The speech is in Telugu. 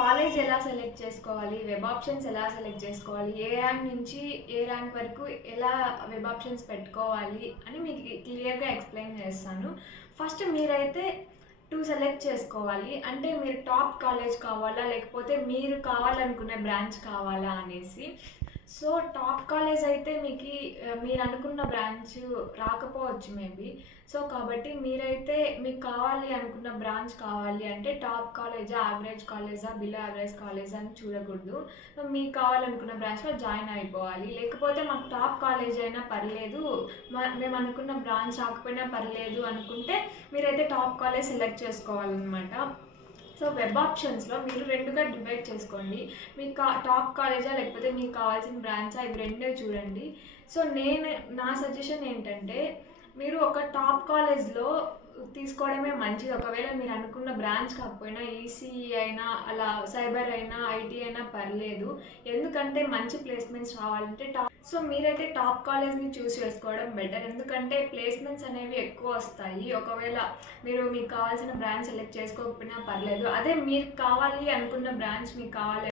కాలేజ్ ఎలా సెలెక్ట్ చేసుకోవాలి, వెబ్ ఆప్షన్స్ ఎలా సెలెక్ట్ చేసుకోవాలి, ఏ ర్యాంక్ నుంచి ఏ ర్యాంక్ వరకు ఎలా వెబ్ ఆప్షన్స్ పెట్టుకోవాలి అని మీకు క్లియర్గా ఎక్స్ప్లెయిన్ చేస్తాను. ఫస్ట్ మీరైతే సెలెక్ట్ చేసుకోవాలి. అంటే మీరు టాప్ కాలేజ్ కావాలా, లేకపోతే మీరు కావాలనుకునే బ్రాంచ్ కావాలా అనేసి. సో టాప్ కాలేజ్ అయితే మీరు అనుకున్న బ్రాంచ్ రాకపోవచ్చు మేబీ. సో కాబట్టి మీరైతే మీకు కావాలి అనుకున్న బ్రాంచ్ కావాలి అంటే టాప్ కాలేజా, యావరేజ్ కాలేజా, బిలో యావరేజ్ కాలేజా అని చూడకూడదు. మీకు కావాలనుకున్న బ్రాంచ్లో జాయిన్ అయిపోవాలి. లేకపోతే మాకు టాప్ కాలేజ్ అయినా పర్లేదు, మేము అనుకున్న బ్రాంచ్ రాకపోయినా పర్లేదు అనుకుంటే మీరైతే టాప్ కాలేజ్ సెలెక్ట్ చేసుకోవాలన్నమాట. సో వెబ్ ఆప్షన్స్లో మీరు రెండుగా డివైడ్ చేసుకోండి. మీకు టాప్ కాలేజా లేకపోతే మీకు కావాల్సిన బ్రాంచా, ఇవి రెండే చూడండి. సో నా సజెషన్ ఏంటంటే మీరు ఒక టాప్ కాలేజ్లో తీసుకోవడమే మంచిది. ఒకవేళ మీరు అనుకున్న బ్రాంచ్ కాకపోయినా ఈసీఈ అయినా, అలా సైబర్ అయినా, ఐటీ అయినా పర్లేదు. ఎందుకంటే మంచి ప్లేస్మెంట్స్ రావాలంటే సో మీరైతే టాప్ కాలేజ్ని చూస్ చేసుకోవడం బెటర్. ఎందుకంటే ప్లేస్మెంట్స్ అనేవి ఎక్కువ వస్తాయి. ఒకవేళ మీకు కావాల్సిన బ్రాంచ్ సెలెక్ట్ చేసుకోకపోయినా పర్లేదు. అదే మీరు కావాలి అనుకున్న బ్రాంచ్ మీకు కావాలి